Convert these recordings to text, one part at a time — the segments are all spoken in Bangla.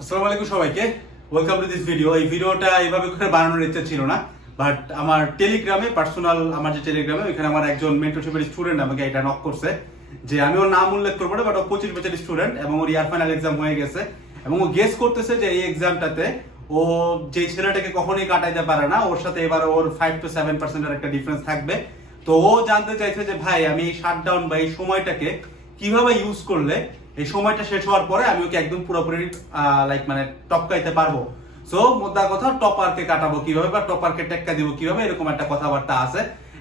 আসসালামু আলাইকুম সবাইকে। ওয়েলকাম টু দিস ভিডিও এই ভিডিওটা এইভাবে করে বানানোর ইচ্ছা ছিল না বাট আমার টেলিগ্রামে পার্সোনাল আমার যে টেলিগ্রামে ওইখানে আমার একজন মেন্টরশিপের স্টুডেন্ট আমাকে এটা নক করছে যে আমি ওর নাম উল্লেখ করব না বাট ও পঁচিশ বছরের স্টুডেন্ট এবং ওর ইয়ার ফাইনাল এক্সাম হয়ে গেছে এবং ও গেস করতেছে যে এই এক্সামটাতে ও যে ছেলেটাকে কখনোই কাটাইতে পারে না, ওর সাথে এবার ওর ফাইভ টু সেভেন পার্সেন্টের একটা ডিফারেন্স থাকবে। তো ও জানতে চাইছে যে, ভাই, আমি এই শাটডাউন বা এই সময়টাকে কীভাবে ইউজ করলে এই সময়টা শেষ হওয়ার পরে আমি ওকে একদম পুরোপুরি লাইক মানে টপকাইতে পারব। সো মোদ্দা কথা, টপারকে কাটাবো কীভাবে বা টপারকে টেক্কা দিব কীভাবে, এরকম একটা কথাবার্তা আছে।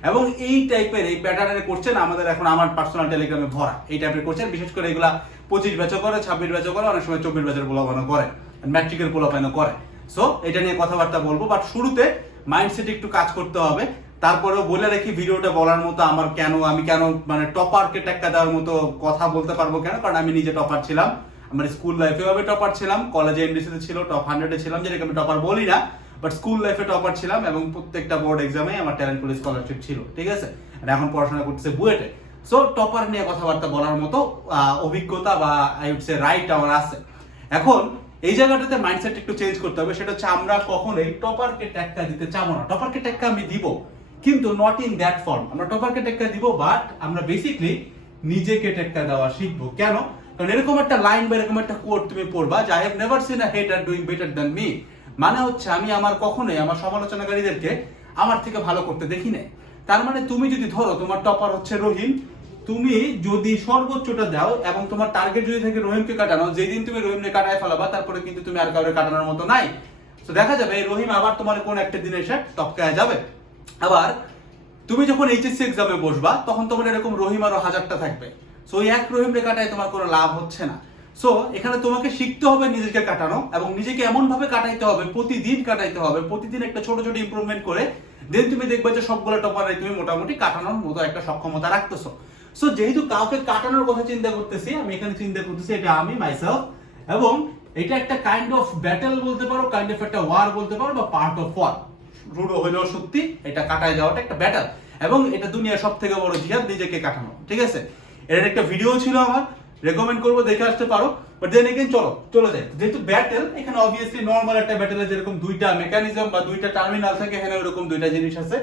এবং এই টাইপের এই প্যাটার্নের কোশ্চেন আমাদের এখন আমার পার্সোনাল টেলিগ্রামে ভরা। এই টাইপের কোশ্চেন বিশেষ করে এগুলা পঁচিশ ব্যাচও করে, ছাব্বিশ ব্যাচও করে, অনেক সময় চব্বিশ ব্যাচের পোলাপানো করে ম্যাট্রিকের পোলাপানো করে। সো এটা নিয়ে কথাবার্তা বলব বাট শুরুতে মাইন্ডসেট একটু কাজ করতে হবে। তারপরেও বলে রাখি, ভিডিওটা বলার মতো আমার কেন, আমি কেন মানে টপারকে টেক্কা দেওয়ার মতো কথা বলতে পারব কেন? কারণ আমি নিজে টপার ছিলাম। আমার স্কুল লাইফেও আমি টপার ছিলাম, কলেজে এমডিসিতে ছিল টপ হান্ড্রেডে ছিলাম, যেটাকে আমি টপার বলি না বাট স্কুল লাইফে টপার ছিলাম এবং প্রত্যেকটা বোর্ড এক্সামে আমার ট্যালেন্ট পুলিশ স্কলারশিপ ছিল, ঠিক আছে? আর এখন পড়াশোনা করতেছে বুয়েটে। সো টপার নিয়ে কথাবার্তা বলার মতো অভিজ্ঞতা বা আই উড সে রাইট আমার আছে। এখন, এই জায়গাটাতে মাইন্ডসেট একটু চেঞ্জ করতে হবে, সেটা হচ্ছে আমরা কখনোই টপারকে টেক্কা দিতে চাবো না। টপারকে টেক্কা আমি দিব। কিন্তু নট ইন দ্যাট ফর্ম আমরা টপারকে টেক্কা দিব বাট আমরা বেসিকলি নিজেকে টেক্কা দেওয়া শিখব। কেন? কারণ এরকম একটা লাইন বা এরকম একটা কোড তুমি পড়বা যে I have never seen a hater doing better than me মানে হচ্ছে আমি আমার কখনোই আমার সমালোচনাকারীদেরকে আমার থেকে ভালো করতে দেখি নাই। তার মানে তুমি যদি ধরো তোমার টপার হচ্ছে রহিম তুমি যদি সর্বোচ্চটা দাও এবং তোমার টার্গেট যদি থাকে রহিমকে কাটানো, যেদিন তুমি রহিমকে কাটায় ফেলাবা, তারপরে কিন্তু তুমি আর কাউকে কাটানোর মতো নাই। তো দেখা যাবে এই রহিম আবার তোমার কোন একটা দিনে এসে টপকায় যাবে। আবার তুমি যখন এইচএসসি এক্সামে বসবা, তখন তোমার এরকম রহিম আরও হাজারটা থাকবে। সো ওই এক রহিম রেখাটায় তোমার কোনো লাভ হচ্ছে না। সো এখানে তোমাকে শিখতে হবে নিজেকে কাটানো এবং নিজেকে এমন ভাবে কাটাইতে হবে, প্রতিদিন কাটাইতে হবে, প্রতিদিন একটা ছোট ছোট ইমপ্রুভমেন্ট করে দেন তুমি দেখবে যে সবগুলো টপারে তুমি মোটামুটি কাটানোর মতো একটা সক্ষমতা রাখতেছো। সো যেহেতু কাউকে কাটানোর কথা চিন্তা করতেছি, আমি এখানে চিন্তা করতেছি এটা আমি মাইসেলফ এবং এটা একটা কাইন্ড অফ ব্যাটেল বলতে পারো কাইন্ড অফ একটা ওয়ার বলতে পারো, বা পার্ট অফ ওয়ার রুড়ো হইলেও সত্যি এটা কাটায় যাওয়াটা একটা ব্যাটার এবং এটা দুনিয়ার সব থেকে বড় জিহাদ, নিজেকে কাটানো, ঠিক আছে? এর একটা ভিডিও ছিল আমার রেকমেন্ড করব, দেখে আসতে পারো। বাট দেন এগেন চলো, চলে যাই। যেহেতু ব্যাটেল এখানে অবভিয়াসলি নর্মাল একটা ব্যাটেলে যেরকম দুইটা মেকানিজম বা দুইটা টার্মিনাল থাকে, এখানে ওরকম দুইটা জিনিস আছে।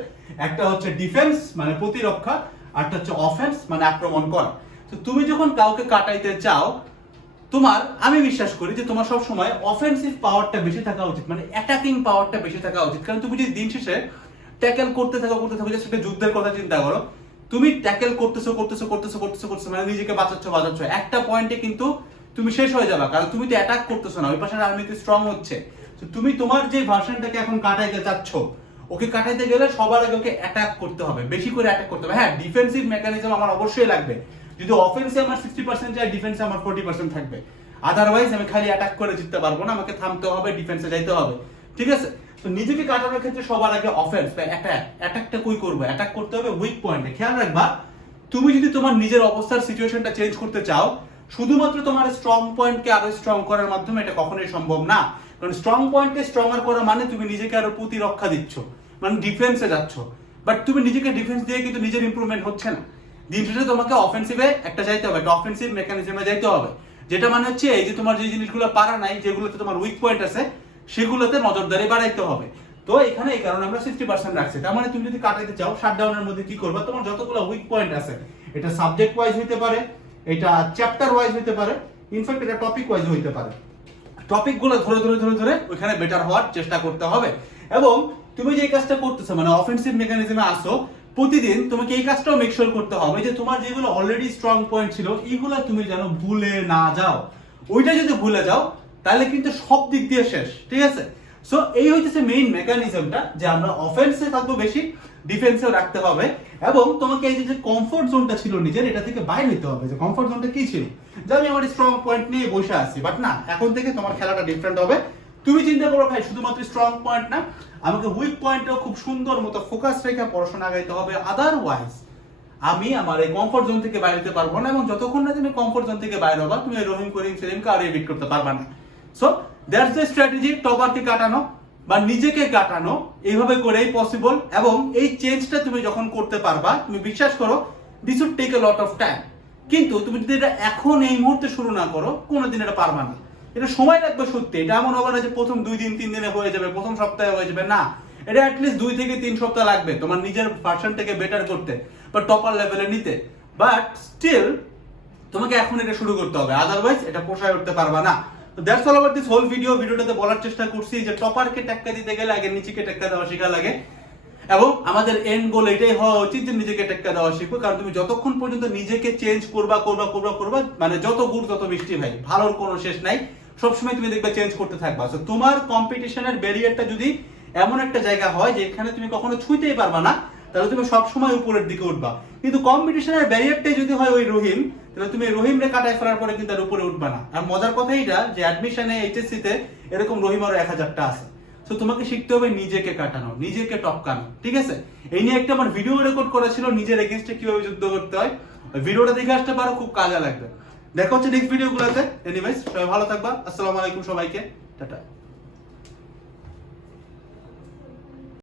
একটা হচ্ছে ডিফেন্স মানে প্রতিরক্ষা আরটা হচ্ছে অফেন্স মানে আক্রমণ করা। তো তুমি যখন কাউকে কাটাইতে চাও তোমার, আমি বিশ্বাস করি যে তোমার সব সময় অফেন্সিভ পাওয়ারটা বেশি থাকা উচিত মানে অ্যাটাকিং পাওয়ারটা বেশি থাকা উচিত। কারণ তুমি যদি দিন শেষে ট্যাকেল করতে থাকো করতে থাকো সেটা যুদ্ধের কথা চিন্তা করো, তুমি ট্যাকেল করতেছো করতেছো করতেছো করতেছো করতেছো মানে নিজেকে বাঁচাচ্ছ বাঁচাচ্ছ। একটা পয়েন্টে কিন্তু তুমি শেষ হয়ে যাবে, কারণ তুমি তো অ্যাটাক করতেছো না, ওই পাশে রাজনীতি স্ট্রং হচ্ছে। তুমি তোমার যে ভার্সনটাকে এখন কাটাইতে চাচ্ছ, ওকে কাটাইতে গেলে সবার আগে ওকে অ্যাটাক করতে হবে, বেশি করে অ্যাটাক করতে হবে। হ্যাঁ ডিফেন্সিভ মেকানিজম আমার অবশ্যই লাগবে। যদি অফেন্সে আমার সিক্সটি পার্সেন্ট যায় ডিফেন্সে আমার ফোর্টি পার্সেন্ট থাকবে। আদারওয়াইজ আমি খালি অ্যাটাক করে জিততে পারব না, আমাকে থামতে হবে ডিফেন্সে যাইতে হবে। ঠিক আছে? তো নিজেকে কাটানোর ক্ষেত্রে সবার আগে অফেন্স বা অ্যাটাক অ্যাটাকটা কই করব? অ্যাটাক করতে হবে উইক পয়েন্টে খেয়াল রাখবা, তুমি যদি তোমার নিজের অবস্থার সিচুয়েশনটা চেঞ্জ করতে চাও, শুধুমাত্র তোমার স্ট্রং পয়েন্টকে আরও স্ট্রং করার মাধ্যমে এটা কখনোই সম্ভব না। কারণ স্ট্রং পয়েন্টকে স্ট্রঙ্গার করা মানে তুমি নিজেকে আরও প্রতিরক্ষা দিচ্ছ মানে ডিফেন্সে যাচ্ছ। বাট তুমি নিজেকে ডিফেন্স দিয়ে কিন্তু নিজের ইমপ্রুভমেন্ট হচ্ছে না। দিন শেষে তোমাকে অফেন্সিভে একটা যাইতে হবে, একটা অফেন্সিভ মেকানিজমে যাইতে হবে। যেটা মানে হচ্ছে এই যে তোমার যে জিনিসগুলো পারা নাই, যেগুলোতে তোমার উইক পয়েন্ট আছে, সেগুলোতে নজরদারি বাড়াইতে হবে। তো এখানে এই কারণে আমরা সিক্সটি পার্সেন্ট রাখছি। তার মানে তুমি যদি কাটাইতে চাও শাটডাউনের মধ্যে কি করবে? তোমার যতগুলো উইক পয়েন্ট আছে, এটা সাবজেক্ট ওয়াইজ হইতে পারে, এটা চ্যাপ্টার ওয়াইজ হইতে পারে ইনফ্যাক্ট এটা টপিক ওয়াইজ হইতে পারে। টপিকগুলো ধরে ধরে ধরে ধরে ওইখানে বেটার হওয়ার চেষ্টা করতে হবে। এবং তুমি যে কাজটা করতেছো মানে অফেন্সিভ মেকানিজমে আসো প্রতিদিন তোমাকে এই কাজটাও মেক শিওর করতে হবে যে তোমার যেগুলো অলরেডি স্ট্রং পয়েন্ট ছিল, এইগুলো তুমি যেন ভুলে না যাও। ওইটা যদি ভুলে যাও, তাহলে কিন্তু সব দিক দিয়ে শেষ, ঠিক আছে? সো এই হইতেছে মেইন মেকানিজমটা যে আমরা অফেন্সে থাকব বেশি ডিফেন্সেও রাখতে হবে, এবং তোমাকে এই যে কমফোর্ট জোনটা ছিল নিজের, এটা থেকে বাইরে হইতে হবে। যে কমফোর্ট জোনটা কি ছিল? যে আমি আমার স্ট্রং পয়েন্ট নিয়ে বসে আছি বাট না, এখন থেকে তোমার খেলাটা ডিফারেন্ট হবে। তুমি চিন্তা করো ভাই, শুধুমাত্র স্ট্রং পয়েন্ট না, আমাকে উইক পয়েন্টেও খুব সুন্দর মতো ফোকাস রেখে পড়াশোনা আগাইতে হবে। আদারওয়াইজ আমি আমার এই কমফোর্ট জোন থেকে বাইরে পারব না এবং যতক্ষণ না তুমি কমফোর্ট জোন থেকে বাইরে হবা, তুমি রহিম করিম সেলিমকে আর এডিট করতে পারবা না। সো দ্যাটস দ্য স্ট্র্যাটেজি টপারকে কাটানো বা নিজেকে কাটানো, এইভাবে করেই পসিবল এবং এই চেঞ্জটা তুমি যখন করতে পারবা, তুমি বিশ্বাস করো this would take a lot of time কিন্তু তুমি যদি এটা এখন এই মুহূর্তে শুরু না করো, কোনোদিন এটা পারবা না। এটা সময় লাগবে সত্যি। এটা এমন হবে না যে প্রথম দুই দিন, তিন দিনে হয়ে যাবে, প্রথম সপ্তাহে হয়ে যাবে। না, এটা অ্যাটলিস্ট দুই থেকে তিন সপ্তাহ লাগবে তোমার নিজের ভার্সনটাকে বেটার করতে বা টপার লেভেলে নিতে। বাট স্টিল তোমাকে এখন এটা শুরু করতে হবে। আদারওয়াইজ এটা পোষায় উঠতে পারবা না। দ্যাটস অল আবার দিস হোল ভিডিও ভিডিওটাতে বলার চেষ্টা করছি যে টপারকে টেক্কা দিতে গেলে আগে নিচেকে টেক্কা দেওয়া শেখা লাগে। এবং আমাদের এন্ড গোল এটাই হওয়া উচিত যে নিজেকে টেক্কা দেওয়া শিখব। কারণ তুমি যতক্ষণ পর্যন্ত নিজেকে চেঞ্জ করবা করবা করবা করবা মানে যত গুড় তত মিষ্টি ভাই। ভালোর কোনো শেষ নাই। সবসময় তুমি দেখবে চেঞ্জ করতে থাকবা। তো তোমার কম্পিটিশনের ব্যারিয়ারটা যদি এমন একটা জায়গা হয় যে এখানে তুমি কখনো ছুঁতেই পারবা না, তাহলে তুমি সবসময় উপরের দিকে উঠবা। কিন্তু কম্পিটিশনের ব্যারিয়ারটাই যদি হয় ওই রহিম, তাহলে তুমি রহিম রে কাটায় ফেলার পরে কিন্তু আর উপরে উঠবা না। আর মজার কথা এইটা যে অ্যাডমিশনে এইচএসসি তে এরকম রহিম আরও এক হাজারটা আছে। তো তোমাকে শিখতে হবে নিজেকে কাটানো, নিজেকে টপকানো, ঠিক আছে? এই নিয়ে একটা আমার ভিডিও রেকর্ড করা ছিল, নিজের এগেনস্টে কীভাবে যুদ্ধ করতে হয়। ভিডিওটা দেখে আসতে পারো, খুব কাজে লাগবে। দেখা হচ্ছে নেক্সট ভিডিওগুলোতে এনিওয়েজ সবাই ভালো থাকবা। আসসালামু আলাইকুম সবাইকে। টাটা।